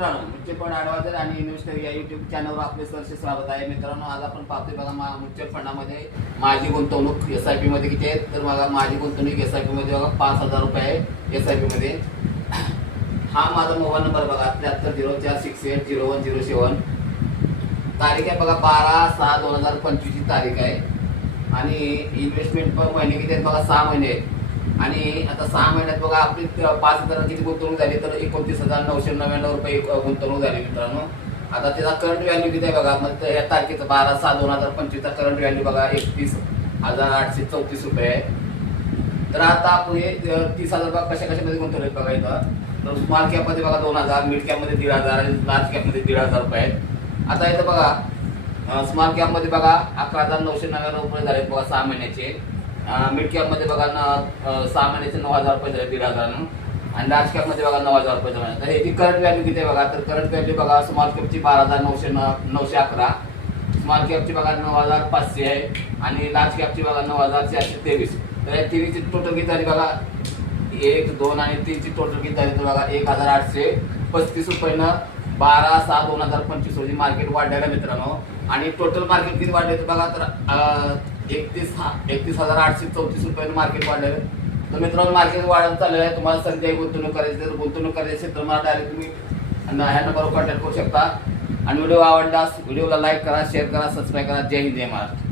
मित्रांनो, mutual fund adviser आणि investor या युट्यूब चॅनलवर आपले सहर्ष स्वागत आहे. मित्रांनो, आज आपण पाहतोय बघा म्युच्युअल फंडामध्ये माझी गुंतवणूक SIP मध्ये किती आहे. तर बघा माझी गुंतवणूक SIP मध्ये बघा 5,000 रुपये आहे SIP मध्ये. हा माझा मोबाईल नंबर बघा 7304680107. तारीख आहे बघा 12/6/2025 ची तारीख आहे. आणि इन्व्हेस्टमेंट पर महिने किती आहेत बघा 6 महिने आहेत. आणि आता 6 महिन्यात बघा आपली 5,000 किती गुंतवणूक झाली तर 29,999 रुपये गुंतवणूक झाली मित्रांनो. आता त्याचा करंट व्हॅल्यू किती आहे बघा. मग या तारखेचा 12/6/2025 चा करंट व्हॅल्यू बघा 31,834 रुपये आहे. तर आता आपण हे 30,000 बघा कशामध्ये गुंतवले बघा. इथं तर स्मॉल कॅपमध्ये बघा 2,000, मिड कॅपमध्ये 1,500 आणि लार्ज कॅपमध्ये 1,500 रुपये आहेत. आता इथं बघा स्मॉल कॅपमध्ये बघा 11,999 रुपये झाले बघा 6 महिन्याचे. मिड कॅप मध्ये बघा 6 महिन्याचे 9,000 रुपये झाले 1,500. आणि लार्ज कॅप मध्ये बघा 9,000 रुपये झाले. तर ह्याची करंट व्हॅल्यू किती आहे बघा. तर करंट व्हॅल्यू बघा स्मॉल कॅपची 12,911, स्मॉल कॅपची बघा 9,500 आहे आणि लार्ज कॅपची बघा 9,423. तर या तिन्हीची टोटल किती झाली बघा 1, 2 आणि 3 ची टोटल किती झाली तर बघा 1,835 रुपयानं 12/6/2025 रोजी मार्केट वाढलेलं मित्रांनो. आणि टोटल मार्केट किती वाढले तर बघा तर 31,834 रुपयानं मार्केट वाढलेलं. तर मित्रांनो मार्केट वाढत चाललेलं आहे. तुम्हाला सध्या गुंतवणूक करायची तर गुंतवणूक करायची असेल तर मला डायरेक्ट तुम्ही ह्या नंबरवर कॉन्टॅक्ट करू शकता. आणि व्हिडिओ आवडल्यास व्हिडिओला लाईक करा, शेअर करा, सबस्क्राईब करा. जय हिंद, जय महाराष्ट्र.